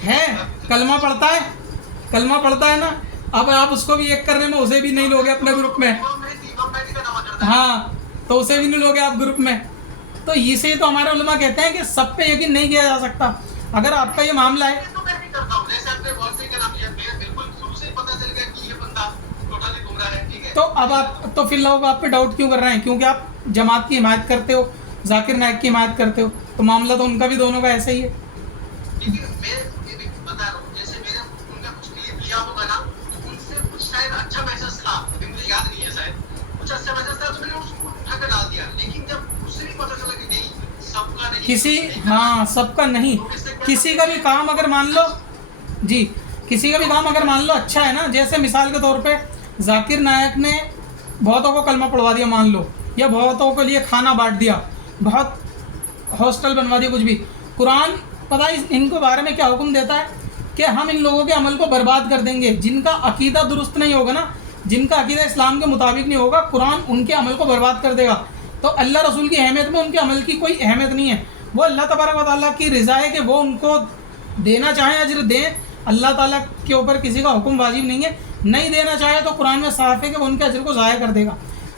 है, कलमा पढ़ता है ना। अब आप उसको भी एक करने में उसे भी नहीं लोगे अपने ग्रुप में, हाँ, तो उसे भी नहीं लोगे आप ग्रुप में। तो इसे तो हमारे उलमा कहते हैं कि सब पे यकीन नहीं किया जा सकता। अगर आपका ये मामला है तो अब आप तो फिर लोग आप पे डाउट क्यों कर रहे हैं? क्योंकि आप जमात की हिमायत करते हो, जाकिर नायक की हिमायत करते हो, तो मामला तो उनका भी दोनों का ऐसा ही है। किसी, हाँ, सबका नहीं, किसी का भी काम अगर मान लो जी, किसी का भी काम अगर मान लो अच्छा है ना, जैसे मिसाल के तौर पे जाकिर नायक ने बहुतों को कलमा पढ़वा दिया मान लो, या बहुतों के लिए खाना बांट दिया, बहुत हॉस्टल बनवा दिया, कुछ भी। कुरान पता है इनको बारे में क्या हुक्म देता है कि हम इन लोगों के अमल को बर्बाद कर देंगे। जिनका अकीदा दुरुस्त नहीं होगा ना, जिनका अकीदा इस्लाम के मुताबिक नहीं होगा, कुरान उनके अमल को बर्बाद कर देगा। तो अल्लाह रसूल की अहमियत में उनके अमल की कोई अहमियत नहीं है। वो अल्लाह तबारक व तआला की रज़ा है कि वो उनको देना चाहें अज्र दें। अल्लाह ताला के ऊपर किसी का हुक्म वाजिब नहीं है, नहीं देना चाहे तो कुरान में साफ है कि वो उनके अज्र को ज़ाया कर देगा।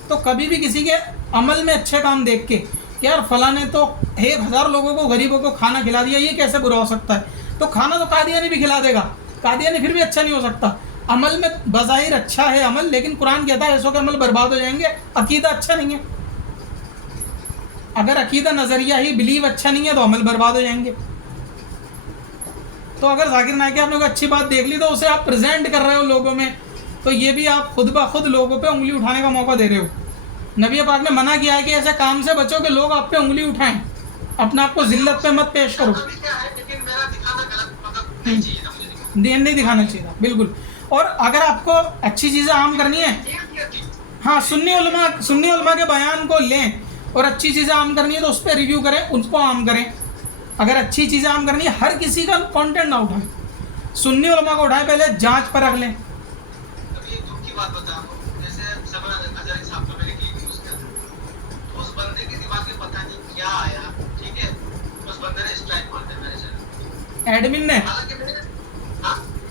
तो कभी भी किसी के अमल में अच्छे काम देख के कि यार फलां ने तो 1000 लोगों को, गरीबों को खाना खिला दिया, ये कैसे बुरा हो सकता है? तो खाना तो कादियानी भी खिला देगा, कादियानी फिर भी अच्छा नहीं हो सकता। अमल में बज़ाहिर अच्छा है अमल, लेकिन कुरान कहता है ऐसों के अमल बर्बाद हो जाएंगे, अकीदा अच्छा नहीं है। अगर अकीदा नज़रिया ही बिलीव अच्छा नहीं है तो अमल बर्बाद हो जाएंगे। तो अगर जाकिर नायक आपने कोई अच्छी बात देख ली तो उसे आप प्रेजेंट कर रहे हो लोगों में, तो ये भी आप खुद ब खुद लोगों पे उंगली उठाने का मौका दे रहे हो। नबी पाक ने मना किया है कि ऐसे काम से बचो कि लोग आप पे उंगली उठाएं, अपने आप को जिल्लत पे मत पेश करो। देन नहीं दिखाना चाहिए था, बिल्कुल। और अगर आपको अच्छी चीज़ें आम करनी है, हाँ, सुन्नी उलमा के बयान को लें और अच्छी चीज़ें आम करनी है तो उस पर रिव्यू करें, उसको आम करें। अगर अच्छी चीज़ें आम करनी है, हर किसी का कंटेंट ना उठाएं, सुन्नी उलमा को उठाएं, पहले जांच परख लें।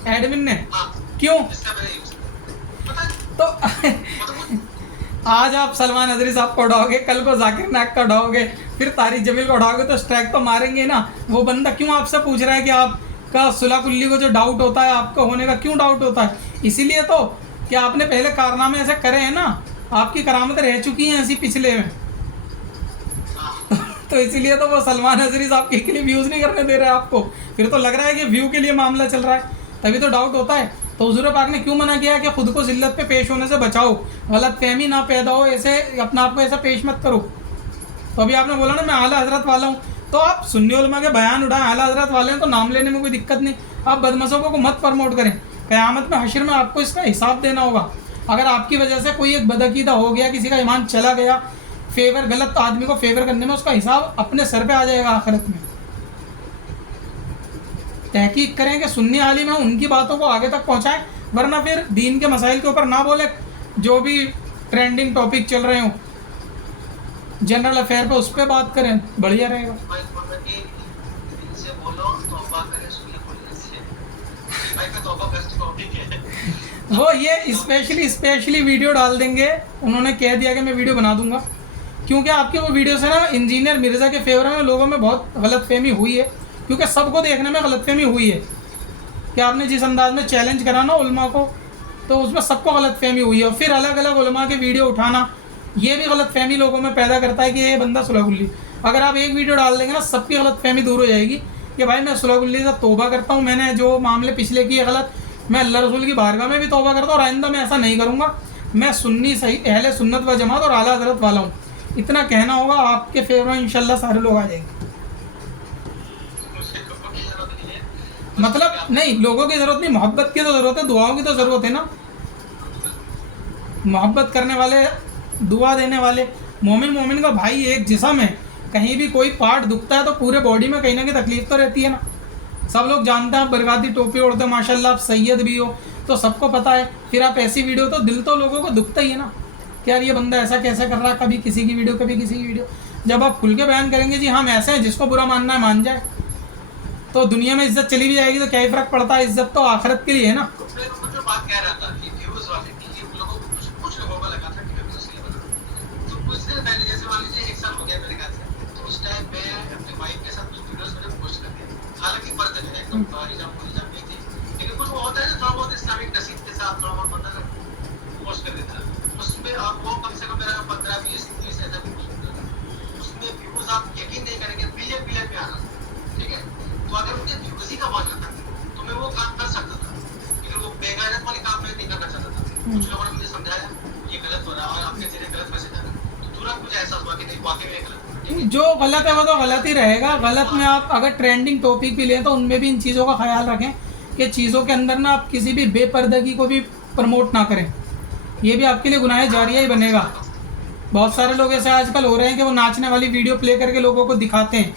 एडमिन ने क्यों? तो आज आप सलमान अजहरी साहब को उठाओगे, कल को जाकिर नायक का उठाओगे, फिर तारिक जमील को उठाओगे, तो स्ट्राइक तो मारेंगे ना। वो बंदा क्यों आपसे पूछ रहा है कि आपका सुलह कुल्ली को जो डाउट होता है आपको होने का, क्यों डाउट होता है? इसीलिए तो कि आपने पहले कारनामे ऐसे करे हैं ना, आपकी करामतें रह चुकी हैं ऐसी पिछले में। तो इसीलिए तो वो सलमान अजहरी साहब के लिए व्यूज़ नहीं करने दे रहे हैं आपको। फिर तो लग रहा है कि व्यू के लिए मामला चल रहा है, तभी तो डाउट होता है। तो हुज़ूर पाक ने क्यों मना किया कि खुद को जिल्लत पे पेश होने से बचाओ, गलत फहमी ना पैदा हो, ऐसे अपना आप को ऐसा पेश मत करो। तो अभी आपने बोला ना मैं आला हज़रत वाला हूँ, तो आप सुन्नी उलमा के बयान उठाएं, आला हज़रत वाले हैं तो नाम लेने में कोई दिक्कत नहीं। आप बदमज़हबों को मत प्रमोट करें, क़यामत में हश्र में आपको इसका हिसाब देना होगा। अगर आपकी वजह से कोई एक बदअकीदा हो गया, किसी का ईमान चला गया, फेवर गलत आदमी को फेवर करने में, उसका हिसाब अपने सर पे आ जाएगा आखिरत में। तहकीक करें कि सुन्नी आलिम है, उनकी बातों को आगे तक पहुंचाएं, वरना फिर दीन के मसाइल के ऊपर ना बोले, जो भी ट्रेंडिंग टॉपिक चल रहे हो जनरल अफेयर पे उस पर बात करें, बढ़िया रहेगा। वो ये स्पेशली वीडियो डाल देंगे, उन्होंने कह दिया कि मैं वीडियो बना दूंगा, क्योंकि आपके वो वीडियो से ना इंजीनियर मिर्ज़ा के फेवर में लोगों में बहुत गलतफहमी हुई है, क्योंकि सबको देखने में गलतफहमी हुई है कि आपने जिस अंदाज में चैलेंज करा ना उलमा को, तो उसमें सबको गलतफहमी हुई है। और फिर अलग अलग उलमा के वीडियो उठाना, ये भी गलतफहमी लोगों में पैदा करता है कि ये बंदा सुलहगुल्ली। अगर आप एक वीडियो डाल देंगे ना, सबकी गलतफहमी दूर हो जाएगी कि भाई मैं सुलहगुल्ली से तौबा करता हूँ, मैंने जो मामले पिछले किए गलत, मैं अल्लाह रसूल की बारगाह में भी तौबा करता हूँ और आइंदा मैं ऐसा नहीं करूँगा, मैं सुन्नी सही अहले सुन्नत व जमात और आला हज़रत वाला हूँ। इतना कहना होगा, आपके फेवर में इंशाल्लाह सारे लोग आ जाएंगे। मतलब नहीं, लोगों की ज़रूरत नहीं, मोहब्बत की तो ज़रूरत है, दुआओं की तो ज़रूरत है ना। मोहब्बत करने वाले, दुआ देने वाले, मोमिन का भाई एक जिस्म है, कहीं भी कोई पार्ट दुखता है तो पूरे बॉडी में कहीं ना कहीं तकलीफ तो रहती है ना। सब लोग जानते हैं, आप बरगाती टोपी ओढ़ते हो माशाल्लाह, आप सैयद भी हो, तो सबको पता है। फिर आप ऐसी वीडियो, तो दिल तो लोगों को दुखता ही है ना कि यार ये बंदा ऐसा कैसे कर रहा है, कभी किसी की वीडियो कभी किसी की वीडियो। जब आप खुल के बयान करेंगे जी हम ऐसे हैं, जिसको बुरा मानना है मान जाए, तो दुनिया में इज्जत चली भी जाएगी तो क्या ही फर्क पड़ता है, इज्जत तो आखिरत के लिए है ना। तो मैं वो जो बात कह रहा था कि व्यूज वाले कि ये लोगों को कुछ लोगों को लगा था कि मैं व्यूज नहीं बना, तो कुछ दिन पहले जैसे मान लीजिए 1 साल हो गया मेरे ख्याल से, तो उस टाइम मैं अपने वाइफ के साथ कुछ वीडियोस मैंने पोस्ट कर दिए, हालांकि पर्दे में एकदम हिजाब नहीं थी, लेकिन कुछ वो होता है ना थोड़ा बहुत इस्लामिक नसीहत के साथ थोड़ा बहुत मतलब पोस्ट कर देता है, उसमें आप वो कम से कम मेरा 15-20 ऐसा पोस्ट करता था, उसमें व्यूज आप यकीन नहीं करेंगे बिलियन बिलियन में आ रहा, ठीक है। तो अगर मुझे व्यूज ही कमाना था तो मैं वो काम कर सकता था, लेकिन वो बेगैरत वाली काम मैं नहीं करना चाहता था। कुछ लोगों ने मुझे समझाया ये गलत हो रहा है और आपके जरिए गलत मैसेज आ रहा है, तो तुरंत मुझे एहसास हुआ कि नहीं वाकई में गलत है। जो गलत है वो तो गलत ही रहेगा। गलत में आप अगर ट्रेंडिंग टॉपिक भी लें तो उनमें भी इन चीज़ों का ख्याल रखें कि चीज़ों के अंदर ना आप किसी भी बेपर्दगी को भी प्रमोट ना करें, ये भी आपके लिए गुनाह जारिया ही बनेगा। बहुत सारे लोग ऐसे आजकल हो रहे हैं कि वो नाचने वाली वीडियो प्ले करके लोगों को दिखाते हैं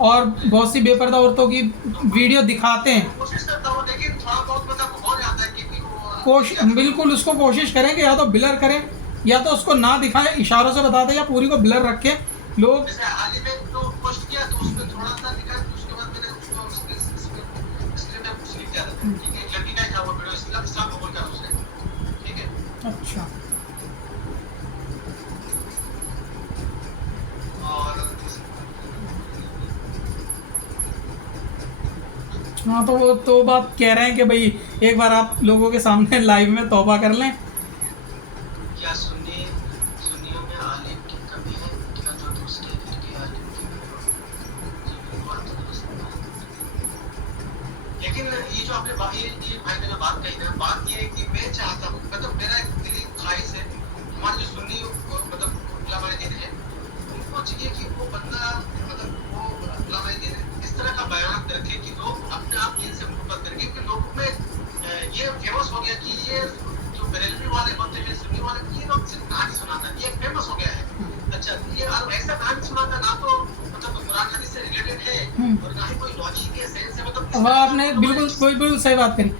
और बहुत सी बेपर्दा औरतों की वीडियो दिखाते हैं। कोशिश करता हूँ लेकिन थोड़ा बहुत मतलब हो जाता है कि बिल्कुल उसको कोशिश करें कि या तो ब्लर करें या तो उसको ना दिखाएं, इशारों से बता दें या पूरी को ब्लर रखें। लोग जैसे हाल ही में तो पोस्ट किया तो उसमें थोड़ा सा दिखा, उसके बाद मैंने उसको स्क्रीन में कुछ लिख दिया था, ठीक है, एक लड़की का ही था वो वीडियो, इस्लाम कबूल करा उसने, ठीक है। अच्छा और हाँ, तो वो तो आप कह रहे हैं कि भाई एक बार आप लोगों के सामने लाइव में तौबा कर लें। क्या सुन्नियों में आलिम की कमी है क्या जो दूसरे दिल के आलिम की बात तो दुरुस्त है। लेकिन ये जो आपने ये भाई ने जो बात कही ना, बात ये है कि मैं चाहता हूँ, मतलब मेरा एक दिली ख्वाहिश है, हमारे जो सुन्नी मतलब उलमाए दीन है उनको चाहिए कि वो बंदा मतलब वो उलमाए दीन इस तरह का बयान रखे कि लोग अपने आप दीन से मोहब्बत करें, क्योंकि लोगों में ये फेमस हो गया कि ये जो बरेलवी वाले होते हैं सुन्नी वाले ये लोग सिर्फ कहानी सुनाता है, ये फेमस हो गया है। अच्छा ये और ऐसा कहानी सुनाता ना तो मतलब कुरान हदीस से रिलेटेड है और ना ही कोई लॉजिक है सेंस है, मतलब वह आपने बिल्कुल कोई बिल्कुल सही बात करी।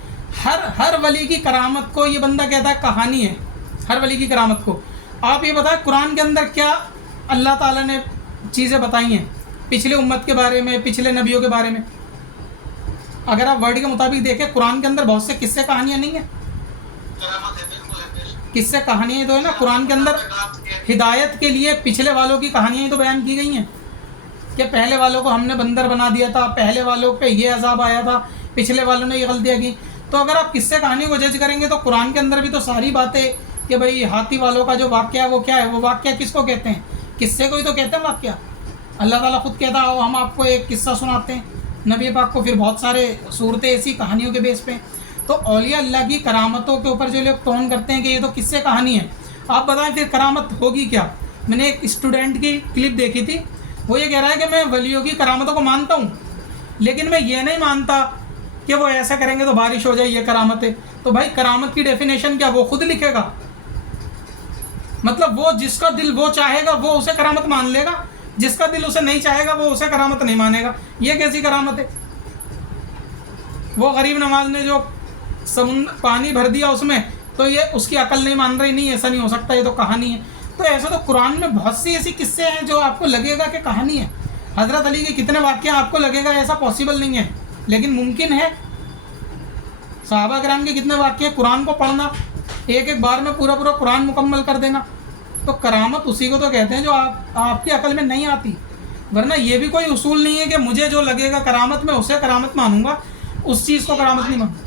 हर वली की करामत को ये बंदा कहता है कहानी है, हर वली की करामत को। आप ये बताएं कुरान के अंदर क्या अल्लाह ताला ने चीज़ें बताई हैं पिछले उम्मत के बारे में, पिछले नबियों के बारे में? अगर आप वर्ड के मुताबिक देखें कुरान के अंदर बहुत से किस्से कहानियाँ नहीं है, करामत है, बिल्कुल है। किस्से कहानियाँ तो है ना कुरान के अंदर। हिदायत के लिए पिछले वालों की कहानियाँ ही तो बयान की गई हैं कि पहले वालों को हमने बंदर बना दिया था, पहले वालों पे ये अजाब आया था, पिछले वालों ने ये गलतियाँ की। तो अगर आप किस्से कहानी को जज करेंगे तो कुरान के अंदर भी तो सारी बातें कि भाई हाथी वालों का जो वाक़या है वो क्या है, वो वाक़या किसको कहते हैं? किस्से को ही तो कहते हैं वाक़या। अल्लाह ताला खुद कहता है हम आपको एक किस्सा सुनाते हैं, नबी पाक को फिर बहुत सारे सूरतें ऐसी कहानियों के बेस पे। तो औलिया अल्लाह की करामतों के ऊपर जो लोग टोन करते हैं कि ये तो किस्से कहानी है, आप बताएं फिर करामत होगी क्या? मैंने एक स्टूडेंट की क्लिप देखी थी, वो ये कह रहा है कि मैं वलियों की करामतों को मानता हूँ लेकिन मैं ये नहीं मानता कि वो ऐसा करेंगे तो बारिश हो जाए, ये करामत है। तो भाई करामत की डेफिनेशन क्या वो खुद लिखेगा? मतलब वो जिसका दिल वो चाहेगा वो उसे करामत मान लेगा, जिसका दिल उसे नहीं चाहेगा वो उसे करामत नहीं मानेगा। ये कैसी करामत है? वो गरीब नवाज ने जो पानी भर दिया उसमें, तो ये उसकी अकल नहीं मान रही, नहीं ऐसा नहीं हो सकता, ये तो कहानी है। तो ऐसा तो कुरान में बहुत सी ऐसी किस्से हैं जो आपको लगेगा कि कहानी है। हज़रत अली के कितने वाक़या आपको लगेगा ऐसा पॉसिबल नहीं है, लेकिन मुमकिन है। सहाबा किराम के कितने वाक़ये, कुरान को पढ़ना एक एक बार में पूरा पूरा कुरान मुकम्मल कर देना। तो करामत उसी को तो कहते हैं जो आपकी अकल में नहीं आती। वरना ये भी कोई उसूल नहीं है कि मुझे जो लगेगा करामत में उसे करामत मानूंगा, उस चीज़ को करामत नहीं मानूंगा।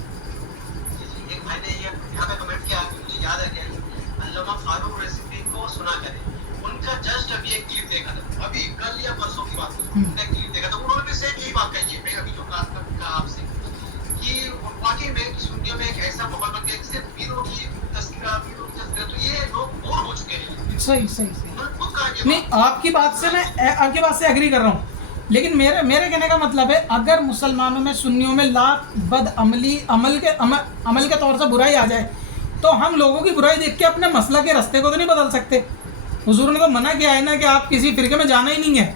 एक भाई ने ये यहाँ पे कमेंट किया, मुझे याद है कि अल्लामा फारूक रेसिपी को सुना करें, उनका जस्ट अभी एक क्लिप देखा था, अभी कल या परसों की बात है, मैंने क्लिप देखा था, उन्होंने भी सेम यही बात कही है। मैं अभी जो कहा आपसे कि वाकई में सुन्नियों में एक ऐसा माहौल बन गया जिससे पीरों की तस्करा, तो ये लोग बोर हो चुके हैं। सही नहीं, आपकी बात से मैं आपकी बात से एग्री कर रहा हूँ, लेकिन मेरे कहने का मतलब है अगर मुसलमानों में सुन्नियों में लाख बद अमली अमल के तौर से बुराई आ जाए तो हम लोगों की बुराई देख के अपने मसला के रास्ते को तो नहीं बदल सकते। हुजूर ने तो मना किया है ना कि आप किसी फ़िरके में जाना ही नहीं है,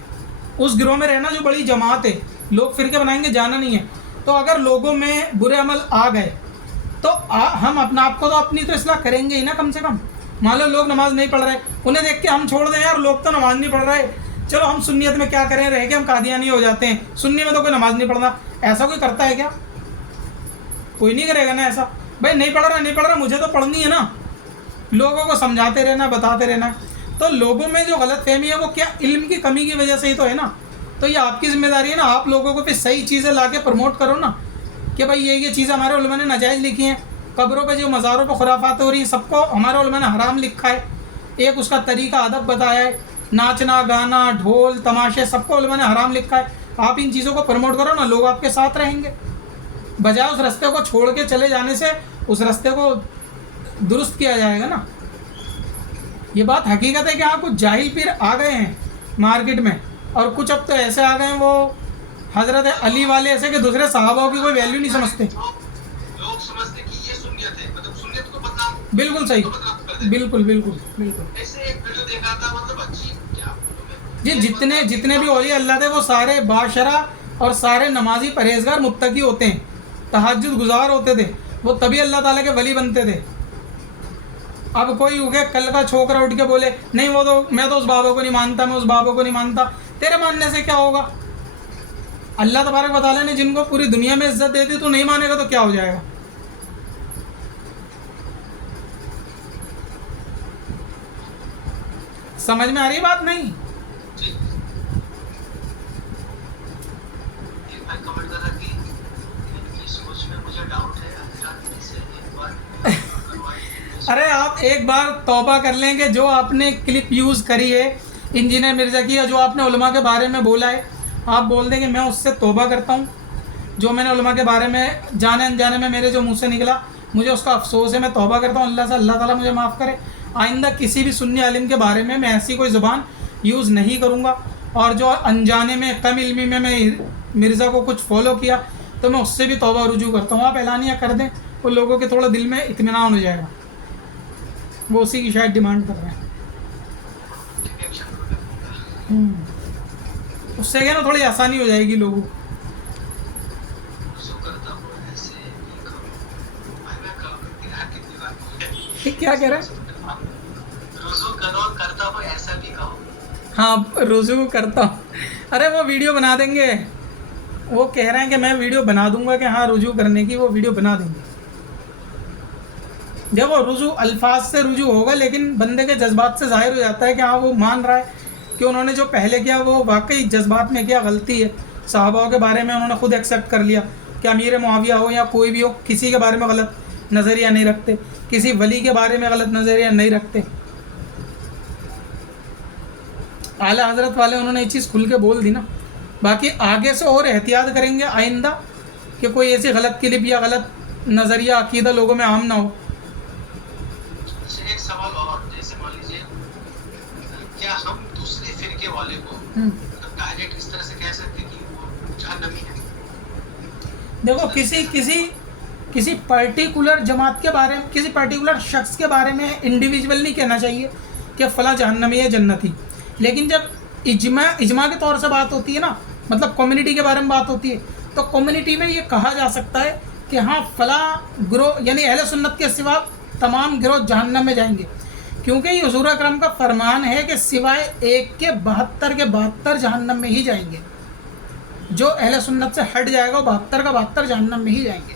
उस गिरोह में रहना जो बड़ी जमात है, लोग फ़िरके बनाएंगे, जाना नहीं है। तो अगर लोगों में बुरे अमल आ गए तो हम अपना आपको तो अपनी तो इस्लाह करेंगे ही ना। कम से कम मान लो लोग नमाज़ नहीं पढ़ रहे, उन्हें देख के हम छोड़ दें यार लोग तो नमाज़ नहीं पढ़ रहे, चलो हम सुन्नियत में क्या करें, रह के हम कादियानी हो जाते हैं, सुन्नी में तो कोई नमाज नहीं पढ़ना, ऐसा कोई करता है क्या? कोई नहीं करेगा ना ऐसा। भाई नहीं पढ़ रहा, मुझे तो पढ़नी है ना। लोगों को समझाते रहना, बताते रहना। तो लोगों में जो गलतफहमी है वो क्या इल्म की कमी की वजह से ही तो है ना। तो ये आपकी जिम्मेदारी है ना, आप लोगों को फिर सही चीज़ें ला के प्रमोट करो ना, कि भाई ये चीज़ें हमारे उलमा ने नाजायज़ लिखी हैं। कब्रों पे जो मज़ारों पर खुराफात हो रही हैं, सबको हमारे उलमा ने हराम लिखा है। एक उसका तरीका अदब बताया है, नाचना गाना ढोल तमाशे सबको उलमा ने हराम लिखा है। आप इन चीज़ों को प्रमोट करो ना, लोग आपके साथ रहेंगे। बजाय उस रास्ते को छोड़ के चले जाने से उस रास्ते को दुरुस्त किया जाएगा ना। ये बात हकीकत है कि हाँ कुछ जाहिल पीर आ गए हैं मार्केट में, और कुछ अब तो ऐसे आ गए हैं वो हज़रत अली वाले ऐसे कि दूसरे सहाबाओं की कोई वैल्यू नहीं समझते। लोग समझते कि ये सुन्नियत है, मतलब सुन्नियत को बदनाम, बिल्कुल सही, बिल्कुल बिल्कुल बिल्कुल। ऐसे एक वीडियो देखा था, मतलब अजीब क्या जी, जितने भी औलिया अल्लाह थे वो सारे बाशरा और सारे नमाजी परहेजगार मुत्तकी होते हैं, तहज्जुद गुजार होते थे, वो तभी अल्लाह ताला के वली बनते थे। अब कोई उगे कल का छोकरा उठ के बोले नहीं वो तो मैं तो उस बाबा को नहीं मानता, मैं उस बाबा को नहीं मानता, तेरे मानने से क्या होगा? अल्लाह तबारक व तआला ने जिनको पूरी दुनिया में इज्जत दे दी, तो नहीं मानेगा तो क्या हो जाएगा? समझ में आ रही बात? नहीं जी। एक भाई कमेंट कर रहा कि इनकी सोच में मुझे डाउट है, अल्लाह से एक बार अरे आप एक बार तौबा कर लेंगे, जो आपने क्लिप यूज़ करी है इंजीनियर मिर्ज़ा की, या जो आपने उलमा के बारे में बोला है, आप बोल देंगे मैं उससे तौबा करता हूँ। जो मैंने उलमा के बारे में जाने अनजाने में मेरे जो मुंह से निकला, मुझे उसका अफसोस है, मैं तौबा करता हूँ अल्लाह से, अल्लाह ताला मुझे माफ़ करे। आइंदा किसी भी सुन्नी आलिम के बारे में मैं ऐसी कोई ज़ुबान यूज़ नहीं करूँगा। और जो अनजाने में कम इल्मी में मैं मिर्ज़ा को कुछ फॉलो किया, तो मैं उससे भी तौबा रुजू करता हूँ। आप ऐलानिया कर दें तो लोगों के थोड़ा दिल में इत्मीनान हो जाएगा। वो उसी की शायद डिमांड कर रहे हैं। उससे क्या ना थोड़ी आसानी हो जाएगी लोगों को। क्या कह रहे हैं? रुजू करो, करता हो ऐसा भी कहो। हाँ रुजू करता हूँ। अरे वो वीडियो बना देंगे, वो कह रहे हैं कि मैं वीडियो बना दूंगा कि हाँ रुजू करने की, वो वीडियो बना देंगे। देखो रुजू अल्फाज से रुजू होगा, लेकिन बंदे के जज्बात से जाहिर हो जाता है कि हाँ वो मान रहा है कि उन्होंने जो पहले किया वो वाकई जज्बात में किया, गलती है। सहाबाओं के बारे में उन्होंने खुद एक्सेप्ट कर लिया कि अमीर मुआविया हो या कोई भी हो, किसी के बारे में गलत नज़रिया नहीं रखते, किसी वली के बारे में गलत नज़रिया नहीं रखते। आला हज़रत वाले उन्होंने ये चीज़ खुल के बोल दी ना। बाकी आगे से और एहतियात करेंगे आइंदा कि कोई ऐसी गलत क्लिप या गलत नज़रिया अकीदा लोगों में आम ना हो। एक सवाल और, जैसे मान लीजिए क्या हम दूसरे फिरके वाले को डायरेक्ट इस तरह से कह सकते कि वो जहन्नमी है? देखो किसी पर्टिकुलर जमात के बारे में, किसी पर्टिकुलर शख्स के बारे में इंडिविजुअल नहीं कहना चाहिए कि फ़लाँ जहन्नमी है जन्नती। लेकिन जब इजमा के तौर से बात होती है ना, मतलब कम्युनिटी के बारे में बात होती है, तो कम्युनिटी में ये कहा जा सकता है कि हाँ फ़लाँ गिरोह यानी अहले सुन्नत के सिवा तमाम गिरोह जहन्नम में जाएंगे, क्योंकि ये हुज़ूर अकरम का फरमान है कि सिवाय एक के 72 के 72 जहन्नम में ही जाएंगे। जो अहले सुन्नत से हट जाएगा वो 72 का 72 जहन्नम में ही जाएंगे।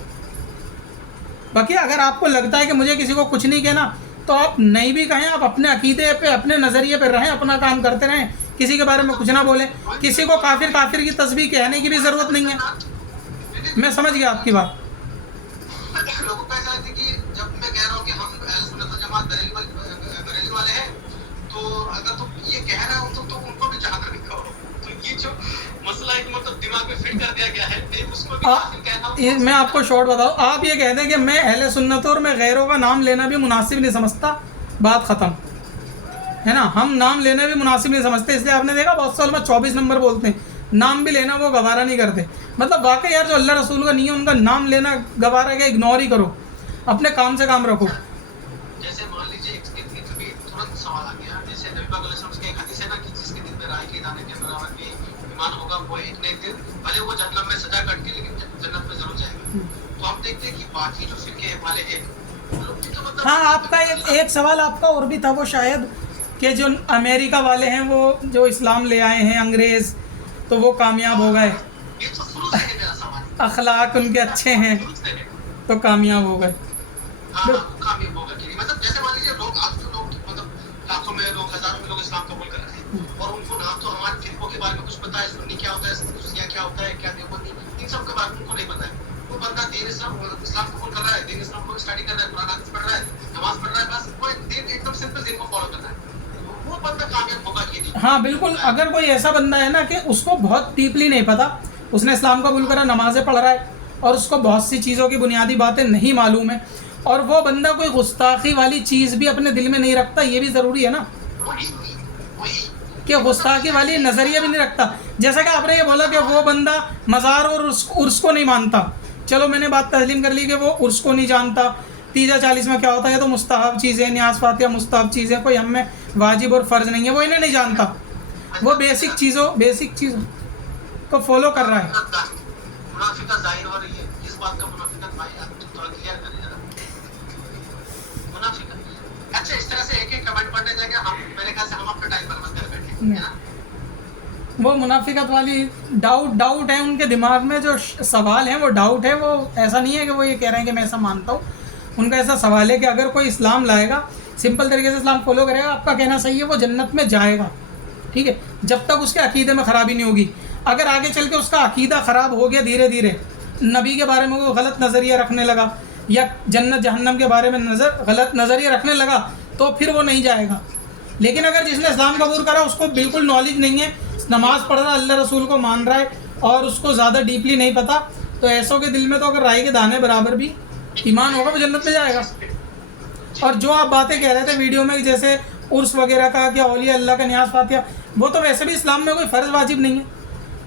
बाकी अगर आपको लगता है कि मुझे किसी को कुछ नहीं कहना, तो आप नहीं भी कहें, आप अपने अकीदे पे अपने नज़रिए पे रहें, अपना काम करते रहें, किसी के बारे में कुछ ना बोलें। किसी को काफिर की तस्बीह कहने की भी ज़रूरत नहीं है। मैं समझ गया आपकी बात। लोगों को ऐसा है कि जब मैं कह रहा हूँ कि हम अहले सुन्नत वल जमात बरेली वाले हैं, तो अगर तुम ये कह रहे हो तो उनको भी जहन्नमी कहो। तो ये जो मसला है मतलब दिमाग में फिट कर दिया गया है, मैं उसको भी कहना हूँ। मैं आपको शॉर्ट बताऊँ, आप ये कह दें कि मैं अहले सुन्नत और मैं गैरों का नाम लेना भी मुनासिब नहीं समझता, बात ख़त्म है ना। हम नाम लेना भी मुनासिब नहीं समझते, इसलिए आपने देखा बहुत साल में 24 नंबर बोलते हैं, नाम भी लेना वो गवारा नहीं करते। मतलब वाकई यार जो अल्लाह रसूल का नहीं है उनका नाम लेना गवारा है, इग्नोर ही करो, अपने काम से काम रखो। जैसे मान लीजिए कभी तुरंत सवाल आ गया, जैसे नबी पाक अलैहि सल्लम की एक हदीस है ना कि जिसके दिल में राय के दाने के बराबर भी ईमान होगा, वो एक न एक दिन भले वो जहन्नम में सजा कट के लेकिन जन्नत में जरूर जाएगा। तो हम देखते हैं कि बाकी जो फिरके वाले हैं, हाँ आपका एक सवाल आपका और भी था, वो शायद कि जो अमेरिका वाले हैं वो जो इस्लाम ले आए हैं अंग्रेज़, तो वो कामयाब हो गए, ये तो शुरू से है मेरा सवाल, अखलाक उनके अच्छे हैं शुरू से है। तो कामयाब हो गए। हाँ, कामयाब होगा कि नहीं, मतलब जैसे मान लीजिए लोग आज तो लोग मतलब लाखों में लोग, हजारों में लोग इस्लाम कबूल कर रहे हैं और उनको ना तो हमारे फिरकों के बारे में कुछ पता है, सुन्नी क्या होता है, शिया क्या होता है, क्या देवबंदी, इन सब के बारे में उनको नहीं पता है। वो बंदा दीन इस्लाम कबूल कर रहा है, दीन इस्लाम को स्टडी कर रहा है, कुरान हदीस पढ़ रहा है, नमाज पढ़ रहा है, बस वो दीन एकदम सिंपल दीन को फॉलो कर रहा है, वो बंदा कामयाब होगा कि नहीं? हाँ बिल्कुल, अगर कोई ऐसा बंदा है ना कि उसको बहुत डीपली नहीं पता, उसने इस्लाम कबूल करा, नमाज़ें पढ़ रहा है और उसको बहुत सी चीज़ों की बुनियादी बातें नहीं मालूम है, और वो बंदा कोई गुस्ताखी वाली चीज़ भी अपने दिल में नहीं रखता, ये भी ज़रूरी है ना वही वही कि गुस्ताखी वाली नज़रिया भी नहीं रखता। जैसा कि आपने ये बोला कि वो बंदा मज़ार और उर्स को नहीं मानता, चलो मैंने बात तस्लीम कर ली कि वो उर्स को नहीं जानता, तीजा 40 में क्या होता है तो मुस्तहब चीज़ें, न्याज़ फातिहा मुस्तहब चीज़ें, कोई हम में वाजिब और फ़र्ज़ नहीं है, वो इन्हें नहीं जानता, वो बेसिक चीज़ों को फॉलो कर रहा है। मुनाफिकत जाहिर हो रही है, इस बात का मुनाफिकत भाई आप थोड़ा क्लियर करें जरा। मुनाफिकत, अच्छा इस तरह से एक कमेंट पढ़ने जाएंगे हम, मेरे ख्याल से हम अपना टाइम बर्बाद कर बैठे हैं ना। वो मुनाफिकत वाली डाउट है उनके दिमाग में, जो सवाल है वो डाउट है, वो ऐसा नहीं है कि वो ये कह रहे हैं कि मैं ऐसा मानता हूँ। उनका ऐसा सवाल है कि अगर कोई इस्लाम लाएगा, सिंपल तरीके से इस्लाम फॉलो करेगा, आपका कहना सही है, वो जन्नत में जाएगा, ठीक है, जब तक उसके अकीदे में ख़राबी नहीं होगी। अगर आगे चल के उसका अकीदा ख़राब हो गया, धीरे धीरे नबी के बारे में वो गलत नज़रिया रखने लगा या जन्नत जहन्नम के बारे में गलत नज़रिया रखने लगा, तो फिर वो नहीं जाएगा। लेकिन अगर जिसने इस्लाम कबूल करा उसको बिल्कुल नॉलेज नहीं है, नमाज़ पढ़ रहा है, अल्लाह रसूल को मान रहा है और उसको ज़्यादा डीपली नहीं पता, तो ऐसों के दिल में तो अगर राई के दाने बराबर भी ईमान होगा, वो जन्नत में जाएगा। और जो आप बातें कह रहे थे वीडियो में, जैसे उर्स वगैरह का, क्या औलिया अल्लाह का न्याज़ फातिहा, वो तो वैसे भी इस्लाम में कोई फ़र्ज़ वाजिब नहीं है,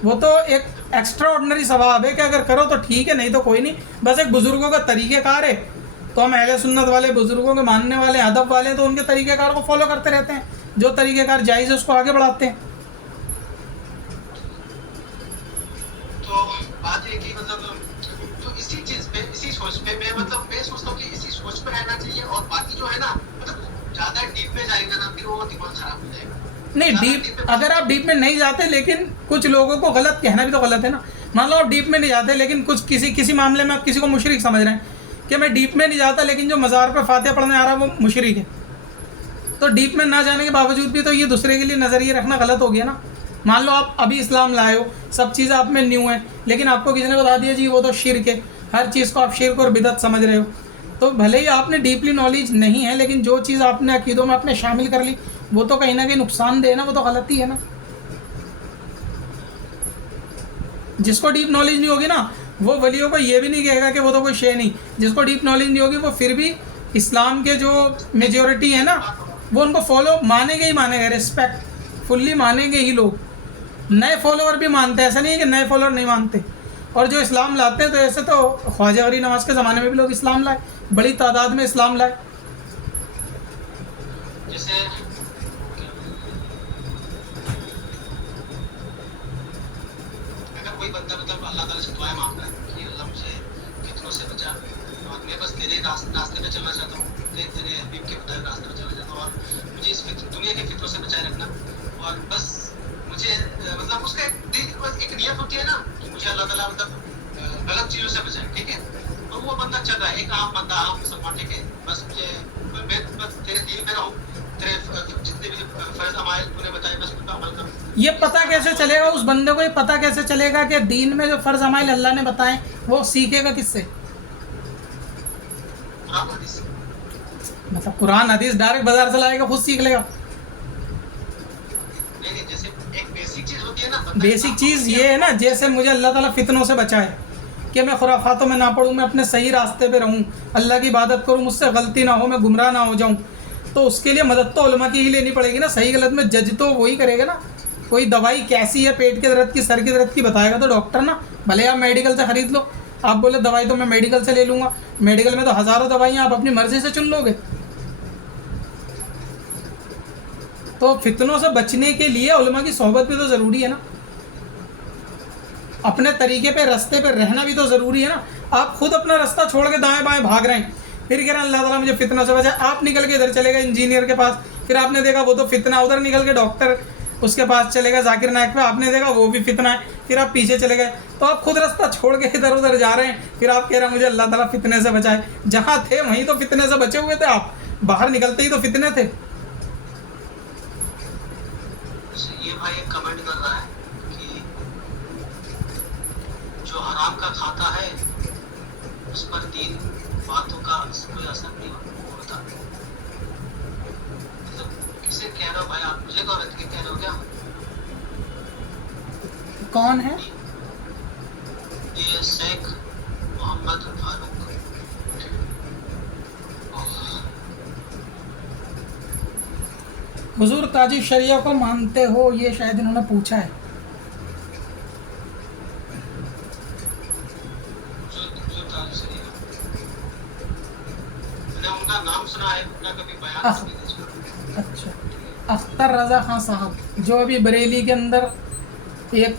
वो तो एक एक्स्ट्रा ऑर्डनरी सवाब है कि अगर करो तो ठीक है, नहीं तो कोई नहीं, बस एक बुज़ुर्गों का तरीक़ेकार है। तो हम अहले सुन्नत वाले, बुज़ुर्गों के मानने वाले, अदब वाले, तो उनके तरीक़ेकार को फॉलो करते रहते हैं, जो तरीक़ेकार जायज़ है उसको आगे बढ़ाते हैं। तो बात ये कि मतलब तो इसी चीज पे, इसी सोच पे मैं सोचता हूँ कि इसी सोच पे रहना चाहिए, और बाकी जो है ना, मतलब ज्यादा डीप में जाएगा ना फिर वो दिमाग खराब हो जाएगा। नहीं, डीप अगर आप डीप में नहीं जाते, लेकिन कुछ लोगों को गलत कहना भी तो गलत है ना। मान लो आप डीप में नहीं जाते, लेकिन कुछ किसी मामले में आप किसी को मुशरिक समझ रहे हैं कि मैं डीप में नहीं जाता, लेकिन जो मज़ार पर फातिहा पढ़ने आ रहा है वो मुशरिक है, तो डीप में ना जाने के बावजूद भी तो ये दूसरे के लिए नज़रिए रखना गलत हो गया ना। मान लो आप अभी इस्लाम लाए हो, सब चीज़ें आप में न्यू हैं, लेकिन आपको किसी ने बता दिया जी वो तो शिर्क है, हर चीज़ को आप शिर्क और बिदअत समझ रहे हो, तो भले ही आपने डीपली नॉलेज नहीं है, लेकिन जो चीज़ आपने अकीदों में आपने शामिल कर ली, वो तो कहीं ना कहीं नुकसानदेह है ना, वो तो गलती है ना। जिसको डीप नॉलेज नहीं होगी ना, वो वलियों को ये भी नहीं कहेगा कि वो तो कोई शे नहीं। जिसको डीप नॉलेज नहीं होगी वो फिर भी इस्लाम के जो मेजॉरिटी है ना, वो उनको फॉलो मानेंगे ही मानेंगे, रिस्पेक्ट फुल्ली मानेंगे ही लोग। नए फॉलोअर भी मानते हैं, ऐसा नहीं है कि नए फॉलोअर नहीं मानते। और जो इस्लाम लाते हैं, तो ऐसे तो ख्वाजा गरीब नवाज के ज़माने में भी लोग इस्लाम लाए, बड़ी तादाद में इस्लाम लाए। जैसे अगर कोई बंदा मतलब अल्लाह ताला से दुआ मांग रहा है कि अल्लाह मुझे फितनों से बचा, और मैं बस तेरे रास्ते पे चलना चाहता हूँ, तेरे हबीब के बताए रास्ते पे चलना चाहता हूँ, और मुझे इस दुनिया के फितनों से बचाए रखना, और बस मुझे मतलब उसका एक नियत होती है ना कि मुझे अल्लाह ताला मतलब गलत चीज़ों से बचाए, ठीक है। तो वो बंदा चल रहा है, एक आम बंदा, आम मुसलमान, ठीक है, बस मैं बस तेरे दीन में रहूँ, तेरे जितने भी फर्ज अमाइल तूने बताए बस उनका अमल करूँ। ये पता कैसे चलेगा उस बंदे को, ये पता कैसे चलेगा कि दीन में जो फ़र्ज़ अमाइल अल्लाह ने बताए वो सीखेगा किससे? कुरान हदीस। मतलब कुरान हदीस डायरेक्ट बाजार से लाएगा, खुद सीख लेगा? नहीं, जैसे एक बेसिक चीज़ होती है ना, बेसिक चीज़ ये है ना, जैसे मुझे अल्लाह ताला फितनों से बचाए कि मैं खुराफातों में ना पड़ूँ, मैं अपने सही रास्ते पे रहूँ, अल्लाह की इबादत करूँ, मुझसे गलती ना हो, मैं गुमराह ना हो जाऊँ, तो उसके लिए मदद तो उलमा की ही लेनी पड़ेगी ना। सही गलत में जज तो वही करेगा ना। कोई दवाई कैसी है, पेट के दर्द की, सर के दर्द की बताएगा तो डॉक्टर ना, भले आप मेडिकल से ख़रीद लो। आप बोले दवाई तो मैं मेडिकल से ले लूँगा, मेडिकल में तो हज़ारों दवाइयाँ आप अपनी मर्ज़ी से चुन लोगे। तो फितनों से बचने के लिए उलमा की सोहबत भी तो ज़रूरी है ना, अपने तरीके पे रास्ते पे रहना भी तो ज़रूरी है ना। आप खुद अपना रास्ता छोड़ के दाएं बाएं भाग रहे हैं, फिर कह रहे हैं अल्लाह ताला मुझे फितना से बचाए, आप निकल के इधर चले गए इंजीनियर के पास, फिर आपने देखा वो तो फितना, उधर निकल के डॉक्टर उसके पास चले गए जाकिर नायक पे, आपने देखा वो भी फितना है, फिर आप पीछे चले गए। तो आप खुद रास्ता छोड़ के इधर उधर जा रहे हैं, फिर आप कह रहे हैं मुझे अल्लाह ताला फितने से बचाए। जहाँ थे वहीं तो फितने से बचे हुए थे आप, बाहर निकलते ही तो फितने थे। ये भाई एक कमेंट कर रहा है कि जो हराम का खाता है उस पर 3 बातों का कोई असर नहीं होता। मतलब किसे कह रहे हो भाई आप? मुझे कह रहे हो क्या? कौन है? ये शेख मोहम्मद फारूक। हुजूर ताजी शरिया को मानते हो, ये शायद इन्होंने पूछा है। मैंने उनका नाम सुना है, उनका कभी बयान नहीं सुना। अच्छा, अख्तर रजा खान साहब, जो अभी बरेली के अंदर एक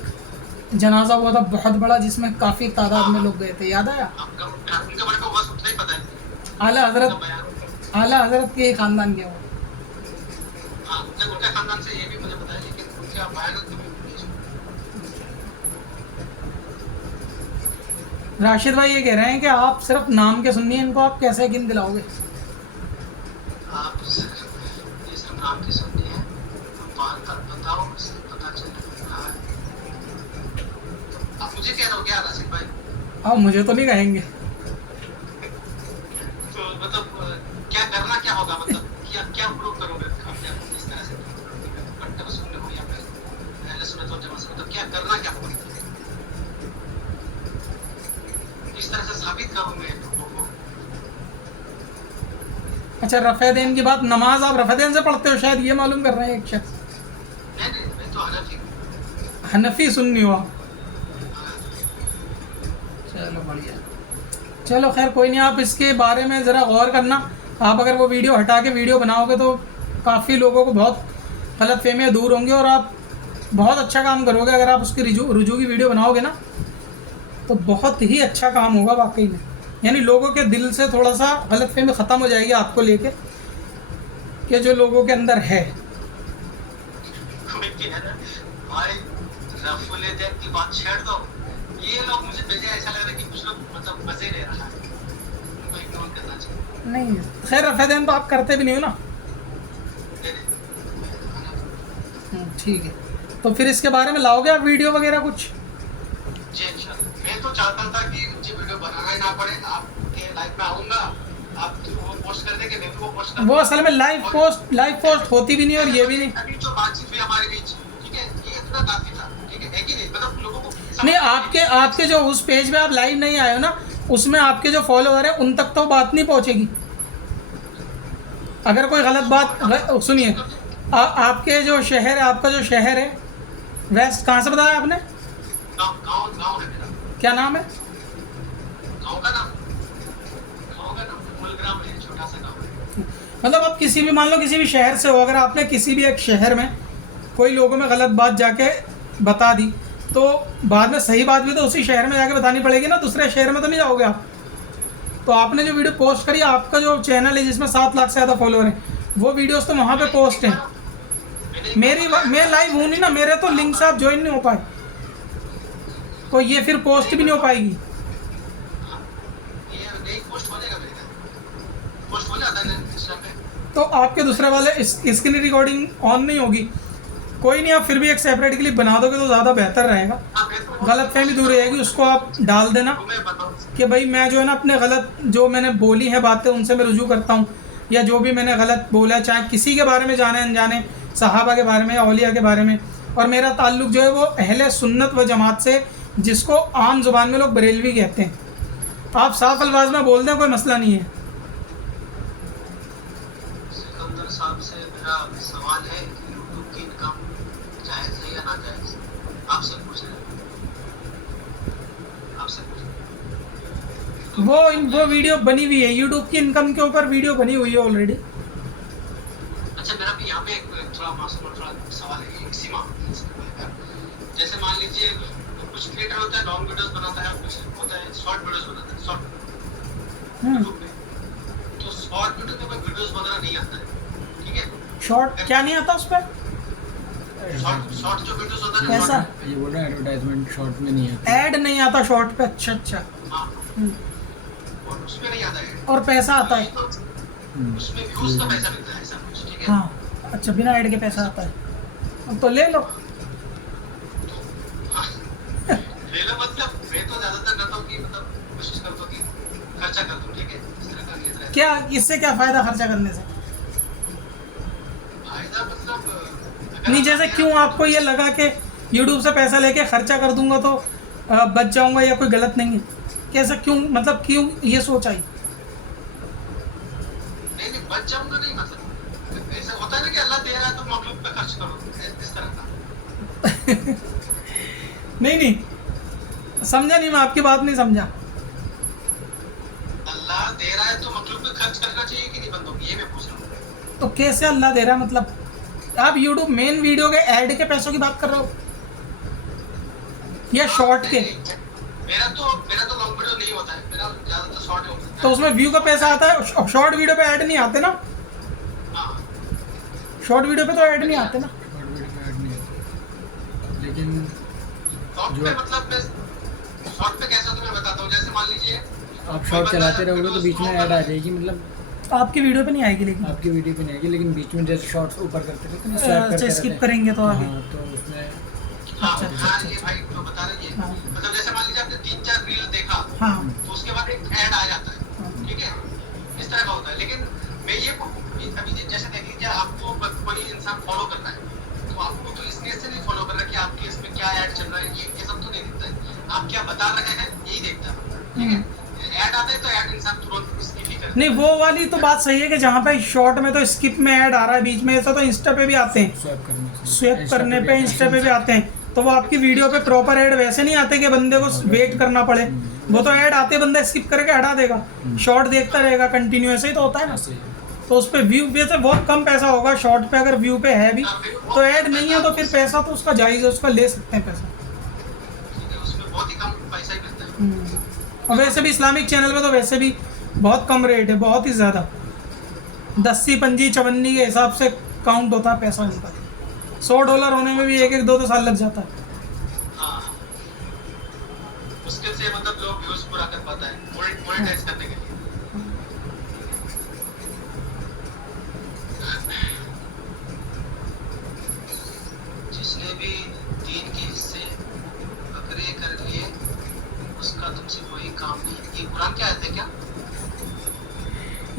जनाजा हुआ था बहुत बड़ा, जिसमें काफ़ी तादाद में लोग गए थे, याद आया? उनके बारे में बस उतना ही पता है। आला हजरत के खानदान के वो। हाँ, उनके खानदान से ये भी मुझे पता है, लेकिन उनके बयान कभी नहीं सुना। राशिद भाई ये कह रहे हैं कि आप सिर्फ नाम के सुनिए इनको, आप कैसे यकीन दिलाओगे? आप ये सब नाम की सुननी है, बात का बताओ, इससे पता चल रहा है। आप मुझे कह रहे हो क्या राशिद भाई? आप मुझे तो नहीं कहेंगे। तो मतलब क्या करना क्या होगा, मतलब क्या क्या प्रूव करोगे अपने आप इस तरह से? कट्टर सुनने हो या फिर पहले सुने तो जमा सुने, तो क्या करना क्या होगा? इस तरह से साबित करूंगे लोगों को। अच्छा, रफ़ेदैन की बात, नमाज आप रफ़ेदैन से पढ़ते हो शायद, ये मालूम कर रहे हैं एक शख्स। नहीं, मैं तो हनफी। हनफी सुन्नी हो आप? चलो बढ़िया, चलो खैर कोई नहीं, आप इसके बारे में ज़रा गौर करना। आप अगर वो वीडियो हटा के वीडियो बनाओगे तो काफ़ी लोगों को बहुत गलत फहमियाँ दूर होंगी, और आप बहुत अच्छा काम करोगे। अगर आप उसकी रुजू की वीडियो बनाओगे ना तो बहुत ही अच्छा काम होगा वाकई में, यानी लोगों के दिल से थोड़ा सा गलत फहमी ख़त्म हो जाएगी आपको लेके, कि जो लोगों के अंदर है। भाई रफुल दैन की बात छेड़ दो, ये लोग मुझे भेजे, ऐसा लग रहा है कि कुछ लोग मतलब मजे ले रहा है, उनको इग्नोर करना चाहिए। नहीं खैर, रफ़ेदैन तो आप करते भी नहीं हो ना। ठीक है, तो फिर इसके बारे में लाओगे आप वीडियो वगैरह कुछ? जी इंशाल्लाह। मैं तो चाहता था कि मुझे वीडियो बनाना ही ना पड़े, आपके लाइव में आऊंगा, आप वो पोस्ट कर देंगे, मैं भी वो पोस्ट कर वो असल में लाइव पोस्ट होती भी नहीं, और ये भी नहीं। अभी जो बातचीत हुई हमारे बीच, ठीक है, ये इतना काफी था, ठीक है कि नहीं? मतलब लोगों को नहीं, आपके जो उस पेज पे आप लाइव नहीं आए हो ना, उसमें आपके जो फॉलोअर है उन तक तो बात नहीं पहुंचेगी। अगर कोई गलत बात, सुनिए, आपके जो शहर है, आपका जो शहर है वेस्ट, कहाँ से बताया आपने? गाँव है मेरा। क्या नाम है? गाँव का नाम मूलग्राम है, छोटा सा गाँव है। मतलब आप किसी भी, मान लो किसी भी शहर से हो, अगर आपने किसी भी एक शहर में कोई लोगों में गलत बात जाके बता दी, तो बाद में सही बात भी तो उसी शहर में जाके बतानी पड़ेगी ना, दूसरे शहर में तो नहीं जाओगे आप। तो आपने जो वीडियो पोस्ट करी, आपका जो चैनल है जिसमें 7 लाख से ज़्यादा फॉलोअर हैं, वो वीडियोस तो वहाँ पे पोस्ट हैं। मैं लाइव हूँ नहीं ना, मेरे तो लिंक से आप ज्वाइन नहीं हो पाए, तो ये फिर पोस्ट भी नहीं हो पाएगी। तो आपके दूसरे वाले स्क्रीन रिकॉर्डिंग ऑन नहीं होगी। कोई नहीं, आप फिर भी एक सेपरेट क्लिप बना दोगे तो ज़्यादा बेहतर रहेगा, गलत फहमी दूर रहेगी। उसको आप डाल देना कि भाई मैं जो है ना अपने गलत जो मैंने बोली है बातें, उनसे मैं रुजू करता हूँ, या जो भी मैंने गलत बोला है, चाहे किसी के बारे में जाने अनजाने, सहाबा के बारे में, औलिया के बारे में, और मेरा ताल्लुक़ जो है वो अहले सुन्नत व जमात से, जिसको आम ज़ुबान में लोग बरेलवी कहते हैं। आप साफ अल्फाज में बोल दें, कोई मसला नहीं है। सिकंदर साहब से मेरा सवाल है कि यूट्यूब की इनकम जायज़ है या नाजायज़? आपसे पूछ रहे वो वीडियो बनी हुई है, यूट्यूब की इनकम के ऊपर वीडियो बनी हुई है ऑलरेडी। अच्छा, मेरा भी यहाँ पे एक थोड़ा मासूम थोड़ा सवाल है, इसी मामले से जैसे मान लीजिए कुछ क्रिएटर होता है लॉन्ग वीडियोस बनाता है, कुछ होता है शॉर्ट वीडियोस बनाता है, शॉर्ट यूट्यूब में। तो शॉर्ट वीडियो में कोई वीडियोस वगैरह नहीं आता है, ठीक है? शॉर्ट क्या नहीं आता उस पर? शॉर्ट जो वीडियोस होता है ना, पैसा ये बोल रहा है एडवर्टाइजमेंट शॉर्ट में नहीं आता। ऐड नहीं आता शॉर्ट पे? अच्छा अच्छा। हाँ, हम्म, और उसमें नहीं आता है, और पैसा आता है? तो उसमें व्यूज का पैसा मिलता है, ऐसा कुछ, ठीक है। हाँ अच्छा, बिना ऐड के पैसा आता है, अब तो ले लो। हाँ, ले लो मतलब मैं तो ज्यादातर करता हूँ कि मतलब कोशिश करता हूँ कि खर्चा कर दूँ, ठीक है, इस तरह का ये तरह क्या इससे क्या फायदा खर्चा करने से? फायदा मतलब अगर नहीं आप जैसे मेरा- क्यों आपको ये लगा कि यूट्यूब से पैसा लेके खर्चा कर दूंगा तो बच जाऊंगा या कोई गलत नहीं है? कैसा क्यों, मतलब क्यों ये सोच आई? नहीं बच जाऊंगा नहीं, मतलब ऐसा होता है ना कि अल्लाह दे रहा है तो मखलूक पे खर्च करो, इस तरह का। नहीं नहीं समझा नहीं, मैं आपकी बात नहीं समझा। अल्लाह दे रहा है तो मखलूक पे खर्च करना चाहिए कि नहीं बंदों को, ये मैं पूछ रहा हूँ। तो कैसे अल्लाह दे रहा है? मतलब आप यूट्यूब मेन वीडियो के ऐड के पैसों की बात कर रहे हो या शॉर्ट के? मेरा तो लॉन्ग वीडियो नहीं होता है, मेरा ज्यादातर शॉर्ट होता है। तो उसमें व्यू का पैसा आता है, शॉर्ट वीडियो पे ऐड नहीं आते ना? हाँ, शॉर्ट वीडियो पे तो ऐड नहीं आते ना? शॉर्ट वीडियो में ऐड नहीं आता, लेकिन शॉर्ट जो- पे मतलब मैं शॉर्ट पे कैसा तो मैं बताता हूँ, जैसे मान लीजिए आप शॉर्ट चलाते रहोगे तो बीच में ऐड आ जाएगी, मतलब आपकी वीडियो पे नहीं आएगी लेकिन आपकी वीडियो पे नहीं आएगी, लेकिन बीच में जैसे शॉर्ट्स ऊपर करते रहते हैं ना, स्वैप करते अच्छा स्किप रहते हैं। करेंगे तो आगे। हाँ, तो उसमें हाँ अच्छा, अच्छा, हाँ अच्छा, ये भाई तो बता रही है, हाँ। मतलब जैसे मान लीजिए आपने 3-4 रील देखा हाँ तो उसके बाद एक ऐड आ जाता है, हाँ। ठीक है, इस तरह का होता है। लेकिन मैं ये अभी जैसे देख लीजिए, आपको कोई इंसान फॉलो करना है तो आपको तो इसलिए से नहीं फॉलो कर रहा कि आपके इसमें क्या ऐड चल रहा है, ये सब तो नहीं दिखता है, आप क्या बता रहे हैं यही देखता है, ठीक है। ऐड आता है तो ऐड इंसान तुरंत स्किप ही करता है। नहीं वो वाली तो बात सही है कि जहाँ पे शॉर्ट में तो स्किप में ऐड आ रहा है बीच में, ऐसा तो इंस्टा पे भी आते हैं, स्वैप करने से स्वेप करने पे इंस्टा पे भी आते हैं। तो वो आपकी वीडियो पे प्रॉपर ऐड वैसे नहीं आते कि बंदे को वेट करना पड़े, वो तो ऐड आते बंदा स्किप करके हटा देगा, शॉर्ट देखता रहेगा कंटिन्यू, ऐसे ही तो होता है ना। ऐसे ही। तो उस पर व्यू वैसे बहुत कम पैसा होगा शॉर्ट पे, अगर व्यू पे है भी तो ऐड नहीं है तो फिर पैसा तो उसका जायज़ है, उसका ले सकते हैं पैसा। ठीक है, उसमें बहुत ही कम पैसा ही मिलता है। और वैसे भी इस्लामिक चैनल में तो वैसे भी बहुत कम रेट है, बहुत ही ज़्यादा 10 पंजी 54 के हिसाब से काउंट होता है पैसा उनका। $100 होने में भी 1-2 साल लग जाता है। हाँ, मुश्किल से मतलब लोग व्यूज पूरा कर पाता है मोनेटाइज करने के लिए। जिसने भी दीन के हिस्से बकरे कर लिए उसका तुमसे कोई काम नहीं। ये कुरान क्या आयत है क्या?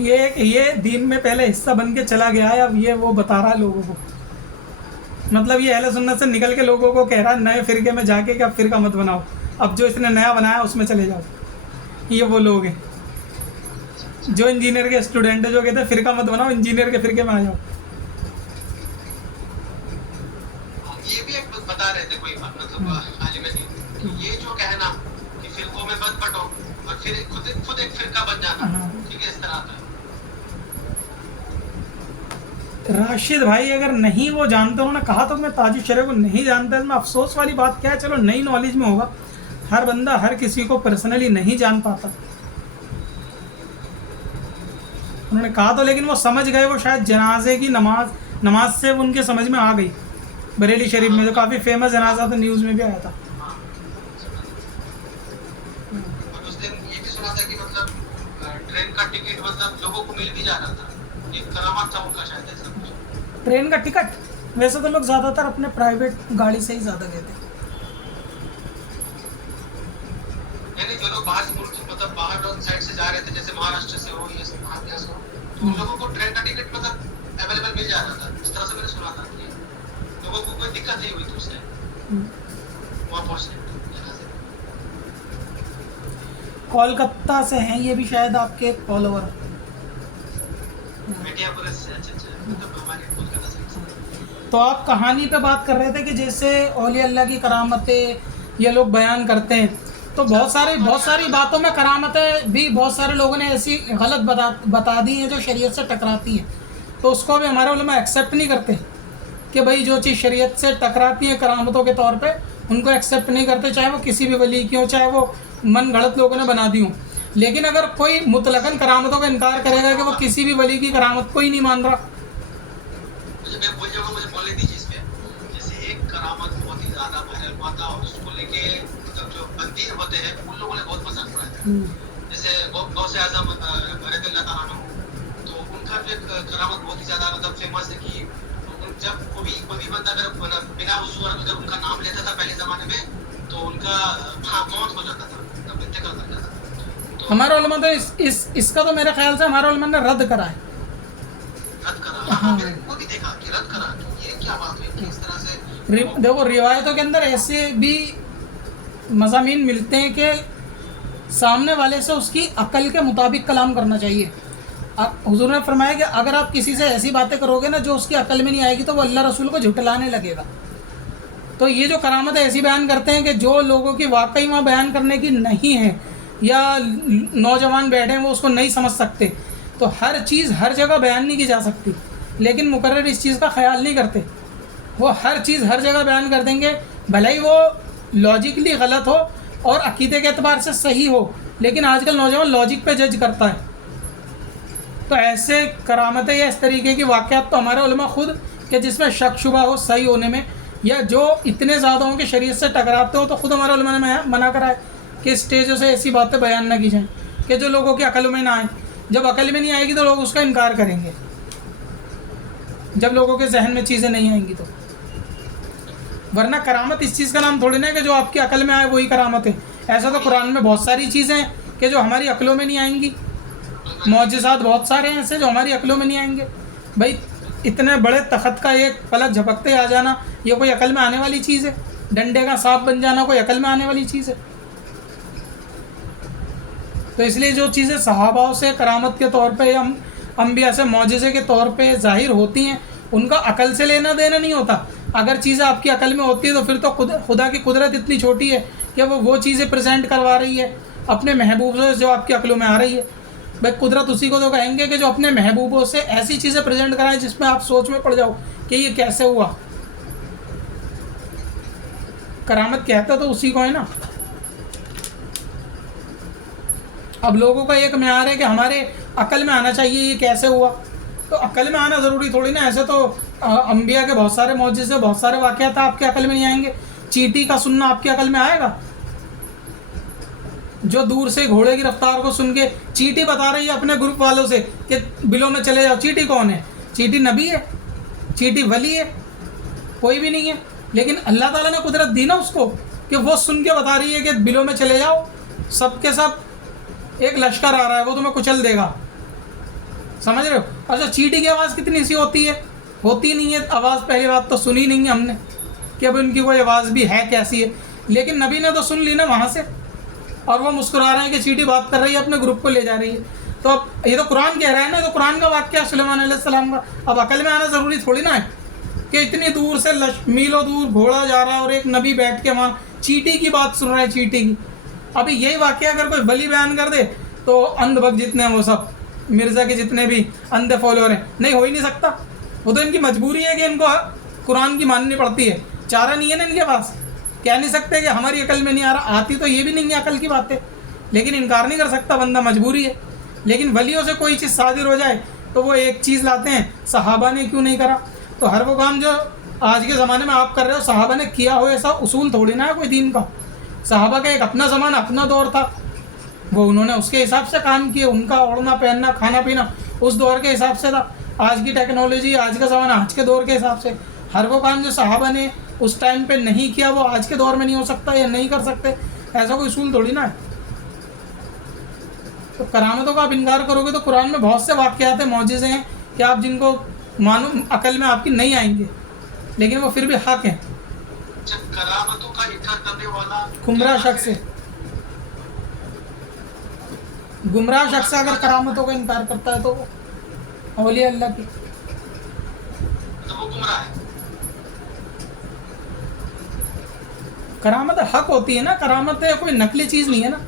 ये दीन में पहले हिस्सा बन के चला गया है, अब ये वो बता रहा है लोगों को, मतलब ये अहले सुन्नत से निकल के लोगों को कह रहा है नए फिरके में जाके कि अब फिरका मत बनाओ, अब जो इसने नया बनाया उसमें चले जाओ। ये वो लोग हैं जो इंजीनियर के स्टूडेंट है, जो कहते हैं फिरका मत बनाओ, इंजीनियर के फिरके में आ जाओ। ये भी एक बता रहे थे कोई मतलब आलिम दीन, ये जो कहना कि फिरकों में मत बंटो और फिर खुद एक फिरका बन जाना, हाँ। ठीक है, इस तरह आता है। राशिद भाई अगर नहीं वो जानते, उन्होंने कहा तो मैं ताजिद शरीफ को नहीं जानता, इसमें अफसोस वाली बात क्या है, चलो नई नॉलेज में होगा, हर बंदा हर किसी को पर्सनली नहीं जान पाता। उन्होंने कहा तो, लेकिन वो समझ गए, वो शायद जनाजे की नमाज से उनके समझ में आ गई, बरेली शरीफ में जो काफ़ी फेमस जनाजा था, न्यूज़ में भी आया था। और उस दिन ये भी सुना था कि मतलब ट्रेन का टिकट मतलब लोगों को मिल भी जा रहा था, एक करामात था उनका शायद, ऐसा कुछ। ट्रेन का टिकट वैसे तो लोग ज़्यादातर अपने प्राइवेट गाड़ी से ही ज़्यादा गए थे। यानी जो लोग बाहर से मुल्क मतलब बाहर साइड से जा रहे थे, जैसे महाराष्ट्र से हो या महाराष्ट्र से हो, तो उन लोगों को ट्रेन का टिकट मतलब अवेलेबल मिल जा रहा था, इस तरह से मैंने सुना था कि लोगों को कोई दिक्कत नहीं हुई थी उस टाइम वहाँ पहुँचने में। कोलकाता से हैं ये भी शायद आपके फॉलोवर। मीडिया पुलिस से, अच्छा मतलब हमारे कोलकाता से। तो आप कहानी पे बात कर रहे थे कि जैसे औलिया अल्लाह की करामतें ये लोग बयान करते हैं, तो बहुत सारी बातों में करामतें भी बहुत सारे लोगों ने ऐसी गलत बता दी हैं जो शरीयत से टकराती हैं, तो उसको भी हमारे उलमा एक्सेप्ट नहीं करते कि भाई जो चीज़ शरीयत से टकराती है करामतों के तौर पे उनको एक्सेप्ट नहीं करते, चाहे वो किसी भी वली की हो, चाहे वो मन गलत लोगों ने बना दी हो। लेकिन अगर कोई मुतलकन करामतों का इनकार करेगा कि वो किसी भी वली की करामत को ही नहीं मान रहा, दीन होते हैं उन लोगों ने बहुत मजाक उड़ाया है। जैसे गौ से आजम रज़ियल्लाहु अन्हु, तो उनका जो एक करामत बहुत ही ज्यादा मतलब फेमस है कि जब कोई भी बंदा अगर बिना वजू अगर उनका नाम लेता था पहले जमाने में तो उनका मौत हो जाता था, तब इंतकाल कर जाता था। तो हमारा उलमा तो इसका तो मेरे ख्याल से हमारा उलमा ने रद्द करा है। रद्द करा, हाँ मैंने वो भी देखा कि रद्द करा कि ये क्या बात हुई कि इस तरह से। देखो रिवायतों के अंदर ऐसे भी मज़ामीन मिलते हैं कि सामने वाले से उसकी अकल के मुताबिक कलाम करना चाहिए। हुजूर ने फरमाया कि अगर आप किसी से ऐसी बातें करोगे ना जो उसकी अकल में नहीं आएगी तो वो अल्लाह रसूल को झुटलाने लगेगा। तो ये जो करामत ऐसी बयान करते हैं कि जो लोगों की वाकई वहाँ बयान करने की नहीं है या नौजवान बैठे हैं वो उसको नहीं समझ सकते, तो हर चीज़ हर जगह बयान नहीं की जा सकती। लेकिन मुकर्रर इस चीज़ का ख्याल नहीं करते, वो हर चीज़ हर जगह बयान कर देंगे, भले ही वो लॉजिकली गलत हो और अकीदे के एतबार से सही हो, लेकिन आजकल नौजवान लॉजिक पे जज करता है। तो ऐसे करामतें या इस तरीके की वाक़यात तो हमारे उलमा खुद कि जिसमें शक शुबा हो सही होने में या जो इतने ज़्यादा हों कि शरीयत से टकराते हो, तो खुद हमारे उलमा ने मना करा है कि स्टेजों से ऐसी बातें बयान ना की जाएँ कि जो लोगों की अकल में ना आए। जब अकल में नहीं आएगी तो लोग उसका इनकार करेंगे, जब लोगों के जहन में चीज़ें नहीं आएंगी तो। वरना करामत इस चीज़ का नाम थोड़ी ना है कि जो आपकी अकल में आए वही करामत है। ऐसा तो कुरान में बहुत सारी चीज़ें हैं कि जो हमारी अकलों में नहीं आएंगी, मौजिज़ात बहुत सारे हैं ऐसे जो हमारी अकलों में नहीं आएंगे। भाई इतने बड़े तख़त का एक पलक झपकते आ जाना, ये कोई अकल में आने वाली चीज़ है? डंडे का सांप बन जाना कोई अकल में आने वाली चीज़ है? तो इसलिए जो चीज़ें सहाबाओं से करामत के तौर पे या अम्बिया से मौजिज़े के तौर पे ज़ाहिर होती हैं, उनका अकल से लेना देना नहीं होता। अगर चीज़ें आपकी अकल में होती है तो फिर तो खुदा की कुदरत इतनी छोटी है कि वो चीज़ें प्रेजेंट करवा रही है अपने महबूब से जो आपकी अकलों में आ रही है। भाई कुदरत उसी को तो कहेंगे कि जो अपने महबूबों से ऐसी चीज़ें प्रेजेंट कराए जिसमें आप सोच में पड़ जाओ कि ये कैसे हुआ। करामत कहता तो उसी को है ना। अब लोगों का एक म्यार है कि हमारे अकल में आना चाहिए ये कैसे हुआ, तो अकल में आना ज़रूरी थोड़ी ना। ऐसे तो अम्बिया के बहुत सारे मौजिज़े बहुत सारे वाक़यात आपके अकल में नहीं आएंगे। चींटी का सुनना आपकी अकल में आएगा? जो दूर से घोड़े की रफ्तार को सुन के चींटी बता रही है अपने ग्रुप वालों से कि बिलों में चले जाओ। चींटी कौन है? चींटी नबी है? चींटी वली है? कोई भी नहीं है। लेकिन अल्लाह ताला ने कुदरत दी ना उसको कि वो सुन के बता रही है कि बिलों में चले जाओ, सब के सब एक लश्कर आ रहा है वो तुम्हें कुचल देगा। समझ रहे हो? अच्छा चींटी की आवाज़ कितनी सी होती है? होती नहीं है आवाज़। पहली बात तो सुनी नहीं है हमने कि अब उनकी कोई आवाज़ भी है कैसी है, लेकिन नबी ने तो सुन ली ना वहाँ से, और वो मुस्कुरा रहे हैं कि चींटी बात कर रही है अपने ग्रुप को ले जा रही है। तो अब ये तो कुरान कह रहा है ना, तो कुरान का वाक़या सुलेमान अलैहिस्सलाम का। अब अकल में आना ज़रूरी थोड़ी ना है कि इतनी दूर से मीलों दूर घोड़ा जा रहा है और एक नबी बैठ के वहाँ चींटी की बात सुन रहा है, चींटी की। अभी यही वाक़या अगर कोई वली बयान कर दे तो अंधभक्त जितने हैं वो सब मिर्ज़ा के जितने भी अंधे फॉलोअर हैं, नहीं हो ही नहीं सकता। वो तो इनकी मजबूरी है कि इनको कुरान की माननी पड़ती है, चारा नहीं है ना इनके पास। कह नहीं सकते कि हमारी अकल में नहीं आ रहा, आती तो ये भी नहीं है अकल की बातें, लेकिन इनकार नहीं कर सकता बंदा, मजबूरी है। लेकिन वलियों से कोई चीज़ सादिर हो जाए तो वो एक चीज़ लाते हैं, सहाबा ने क्यों नहीं करा। तो हर वो काम जो आज के ज़माने में आप कर रहे हो सहाबा ने किया हो ऐसा उसूल थोड़ी ना है कोई दीन का। सहाबा का एक अपना ज़माना अपना दौर था, वो उन्होंने उसके हिसाब से काम किए, उनका ओढ़ना पहनना खाना पीना उस दौर के हिसाब से था। आज की टेक्नोलॉजी आज का ज़माना आज के दौर के हिसाब से। हर वो काम जो सहाबा ने उस टाइम पे नहीं किया वो आज के दौर में नहीं हो सकता या नहीं कर सकते, ऐसा कोई उसूल थोड़ी ना है। तो करामतों का आप इनकार करोगे तो कुरान में बहुत से वाक़यात हैं, मौजिज़े हैं कि आप जिनको मानो अकल में आपकी नहीं आएंगे, लेकिन वो फिर भी हक हैं। करामतों का इनकार करने वाला गुमराह शख्स है, गुमराह शख्स अगर करामतों का इनकार करता है तो औलिया अल्लाह की, तो वो गुमराह है। करामत हक होती है ना, करामत कोई नकली चीज़ नहीं है ना।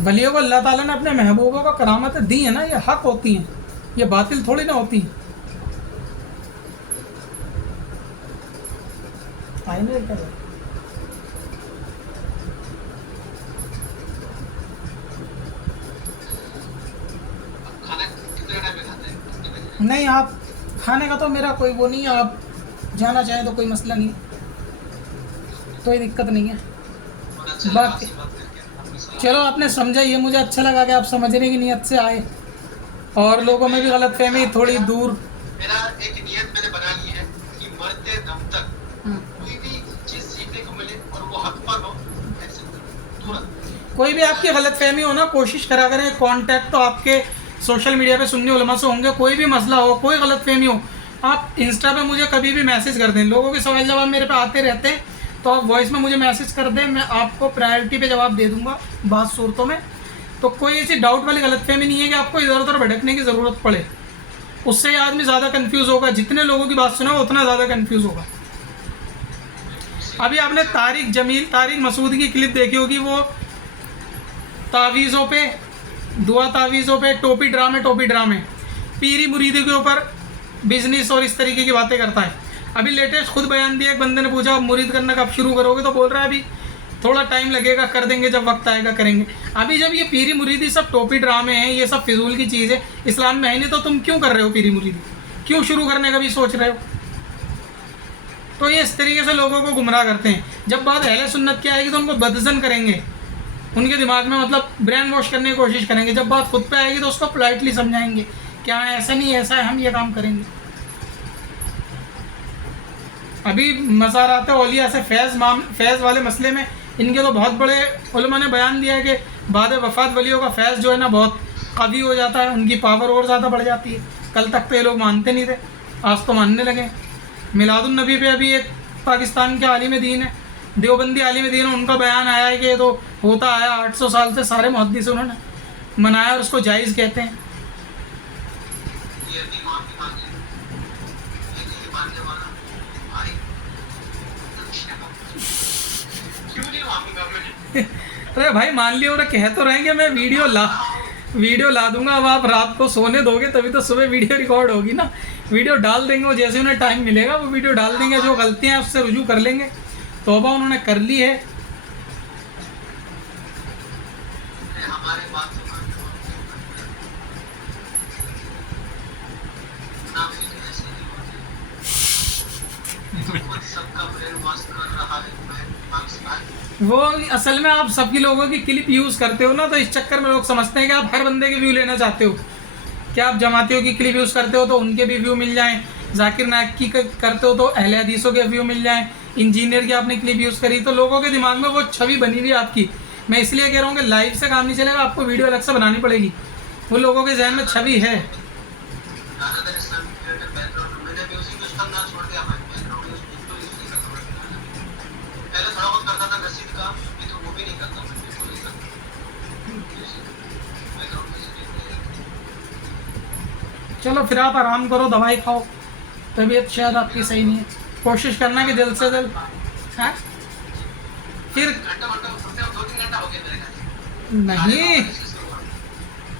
वलियों को अल्लाह ताला ने अपने महबूबों को करामतें दी है ना, ये हक होती हैं, ये बातिल थोड़ी ना होती हैं। खाना कितने टाइम में खाते हैं? नहीं आप खाने का तो मेरा कोई वो नहीं है, आप जाना चाहें तो कोई मसला नहीं, कोई दिक्कत नहीं है। और चले बाकी बात करके अपनी सलाह। चलो आपने समझा, ये मुझे अच्छा लगा कि आप समझने की नीयत से आए और लोगों में भी गलतफहमी थोड़ी दूर। मेरा एक नियत मैंने बना ली है कि मरते दम तक कोई भी चीज सीखने को मिले और वो हक पर हो, ऐसे तुरंत। कोई भी आपकी गलतफहमी हो ना, कोशिश करा करें। कांटेक्ट तो आपके सोशल मीडिया पे सुन्नी उलमा से होंगे। कोई भी मसला हो, कोई गलतफहमी हो, आप इंस्टा पे मुझे कभी भी मैसेज कर दें। लोगों के सवाल जवाब मेरे पे आते रहते हैं, तो आप वॉइस में मुझे मैसेज कर दें, मैं आपको प्रायोरिटी पे जवाब दे दूंगा बात सूरतों में। तो कोई ऐसी डाउट वाली गलतफहमी नहीं है कि आपको इधर उधर भटकने की ज़रूरत पड़े। उससे आदमी ज़्यादा कंफ्यूज होगा। जितने लोगों की बात सुना उतना ज़्यादा कंफ्यूज होगा। अभी आपने तारिक मसूद की क्लिप देखी होगी, वो तावीज़ों पे, दुआ तावीज़ों पे टोपी ड्रामे पीरी मुरीदी के ऊपर बिजनेस और इस तरीके की बातें करता है। अभी लेटेस्ट खुद बयान दिया, एक बंदे ने पूछा आप मुरीद करना कब शुरू करोगे, तो बोल रहा है अभी थोड़ा टाइम लगेगा, कर देंगे, जब वक्त आएगा करेंगे। अभी जब ये पीरी मुरीदी सब टोपी ड्रामे हैं, ये सब फिजूल की चीज़ है, इस्लाम में है नहीं, तो तुम क्यों कर रहे हो पीरी मुरीदी? क्यों शुरू करने का भी सोच रहे हो? तो ये इस तरीके से लोगों को गुमराह करते हैं। जब बात अहले सुन्नत की आएगी तो उनको बदजन करेंगे, उनके दिमाग में मतलब ब्रेन वॉश करने की कोशिश करेंगे। जब बात खुद पे आएगी तो उसको पोलाइटली समझाएंगे, क्या ऐसा नहीं, ऐसा है, हम ये काम करेंगे। अभी मज़ारात औलिया से फैज़ वाले मसले में इनके तो बहुत बड़े उलमा ने बयान दिया है कि बाद वफ़ात वलियों का फैज़ जो है ना बहुत कवी हो जाता है, उनकी पावर और ज़्यादा बढ़ जाती है। कल तक तो ये लोग मानते नहीं थे, आज तो मानने लगे। मिलादुन नबी पे अभी एक पाकिस्तान के आलिम दीन है, देवबंदी आलिम दीन है, उनका बयान आया है कि ये तो होता आया 800 साल से, सारे मुहद्दिस उन्होंने मनाया और उसको जायज़ कहते हैं। ये भी माफी मांगे, ये नहीं मानने वाला भाई क्यों नहीं मांगूंगा मैं? अरे भाई मान लिया, और कह तो रहेंगे मैं वीडियो ला दूंगा। अब आप रात को सोने दोगे तभी तो सुबह वीडियो रिकॉर्ड होगी ना। वीडियो डाल देंगे, वो जैसे उन्हें टाइम मिलेगा वो वीडियो डाल देंगे। जो गलतियां हैं उससे रुजू कर लेंगे। तौबा उन्होंने कर ली है। हमारे बात तो ना भी ऐसे नहीं होते। खुद सबका ब्रेन वॉश कर रहा है, मैं पाकिस्तान वो असल में आप सबकी लोगों की क्लिप यूज़ करते हो ना, तो इस चक्कर में लोग समझते हैं कि आप हर बंदे के व्यू लेना चाहते हो। क्या आप जमातियों की क्लिप यूज़ करते हो तो उनके भी व्यू मिल जाएं, जाकिर नायक की करते हो तो अहले हदीसों के व्यू मिल जाएं, इंजीनियर की आपने क्लिप यूज़ करी तो लोगों के दिमाग में वो छवि बनी हुई है आपकी। मैं इसलिए कह रहा हूँ कि लाइव से काम नहीं चलेगा, आपको वीडियो अलग से बनानी पड़ेगी। वो लोगों के जहन में छवि है। ज़्यादातर इस्लामिक क्रिएटर बैकग्राउंड मैंने म्यूजिक उसका ना छोड़ दिया, भाई बैकग्राउंड बिल्कुल यूज नहीं करता मैं। पहले थोड़ा बहुत करता था नसीब का, अभी तो वो भी नहीं करता मैं, बिल्कुल नहीं करता बैकग्राउंड म्यूजिक। चलो फिर आप आराम करो, दवाई खाओ, तबीयत शायद आपकी सही नहीं है। कोशिश करना कि जल्द से जल्द। हाँ फिर घंटा 2-3 घंटा हो गया मेरे ख्याल नहीं, से।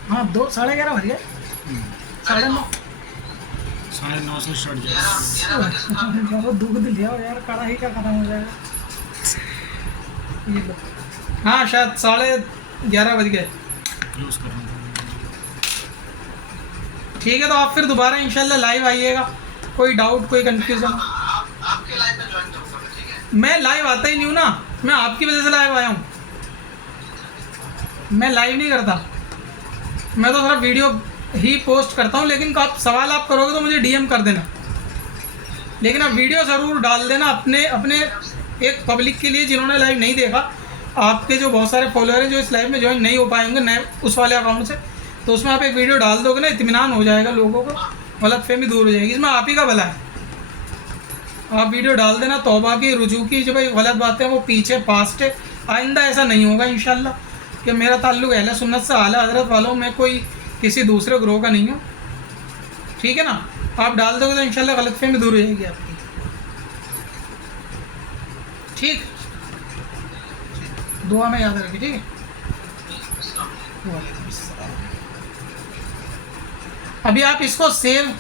हाँ 11:30 बज गए, 9:30। 9:30 से स्टार्ट किया। 11 बजे से था। बहुत दूध लिया यार, कड़ाही का खत्म हो जाएगा। ये लो। हाँ शायद 11:30 बज गए। क्लोज करना था। ठीक है, तो आप फिर दोबारा इंशाल्लाह लाइव आइएगा। कोई डाउट, कोई कंफ्यूजन। आपके लाइफ में ज्वाइन करूंगा मैं, ठीक है? मैं लाइव आता ही नहीं हूँ ना, मैं आपकी वजह से लाइव आया हूँ। मैं लाइव नहीं करता, मैं तो सिर्फ वीडियो ही पोस्ट करता हूँ। लेकिन आप सवाल आप करोगे तो मुझे डीएम कर देना, लेकिन आप वीडियो ज़रूर डाल देना अपने एक पब्लिक के लिए जिन्होंने लाइव नहीं देखा। आपके जो बहुत सारे फॉलोअर हैं जो इस लाइव में ज्वाइन नहीं हो पाएंगे नए उस वाले अकाउंट से, तो उसमें आप एक वीडियो डाल दोगे ना, इत्मीनान हो जाएगा लोगों को, गलतफहमी दूर हो जाएगी। इसमें आप ही का भला है। आप वीडियो डाल देना तौबा की, रुजू की, जो भाई गलत बातें हैं वो पीछे पास्ट है। आइंदा ऐसा नहीं होगा इंशाल्लाह कि मेरा ताल्लुक़ अहले सुन्नत से, आला हज़रत वालों में कोई किसी दूसरे ग्रोह का नहीं हो। ठीक है ना? आप डाल दोगे तो इंशाल्लाह गलतफहमी दूर हो जाएगी आपकी। ठीक, दुआ में याद रखिए। ठीक है, अभी आप इसको सेव